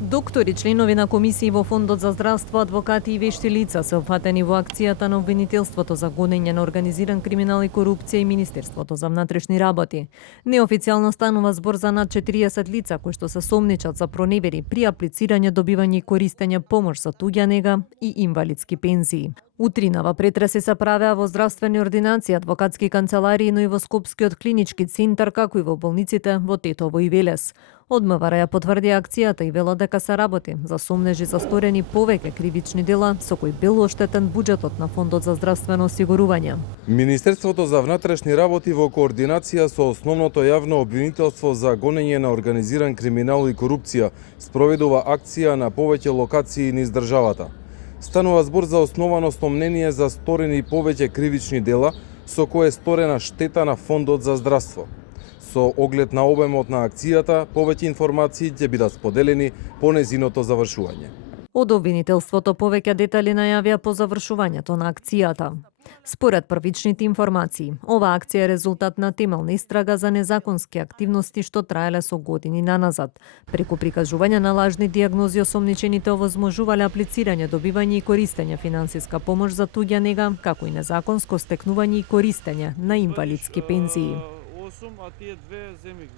Доктори, членови на комисии во Фондот за здравство, адвокати и вешти лица се опфатени во акцијата на обвинителството за гонење на организиран криминал и корупција и Министерството за внатрешни работи. Неофицијално станува збор за над 40 лица кои што се сомничат за проневери при аплицирање, добивање и користење помош за туѓа нега и инвалидски пензии. Утринава претреси се правеа во здравствени ординации, адвокатски канцеларии, но и во Скопскиот клинички центар, како и во болниците во Тетово и Велес. Од МВР ја потврди акцијата и вела дека се работи за сомнежи за сторени повеќе кривични дела со кои бил оштетен буџетот на Фондот за здравствено осигурување. Министерството за внатрешни работи во координација со основното јавно обвинителство за гонење на организиран криминал и корупција спроведува акција на повеќе локации низ државата. Станува збор за основано сомнение за сторени повеќе кривични дела со кое е сторена штета на Фондот за здравство. Со оглед на обемот на акцијата, повеќе информации ќе бидат споделени по незиното завршување. Од обвинителството повеќе детали најавија по завршувањето на акцијата. Според првичните информации, ова акција е резултат на темелна истрага за незаконски активности што траеле со години наназад. Преку прикажување на лажни дијагнози, осомничените овозможувале аплицирање, добивање и користење финансиска помош за туѓа нега, како и незаконско стекнување и користење на инвалидски пензии. А тие две земји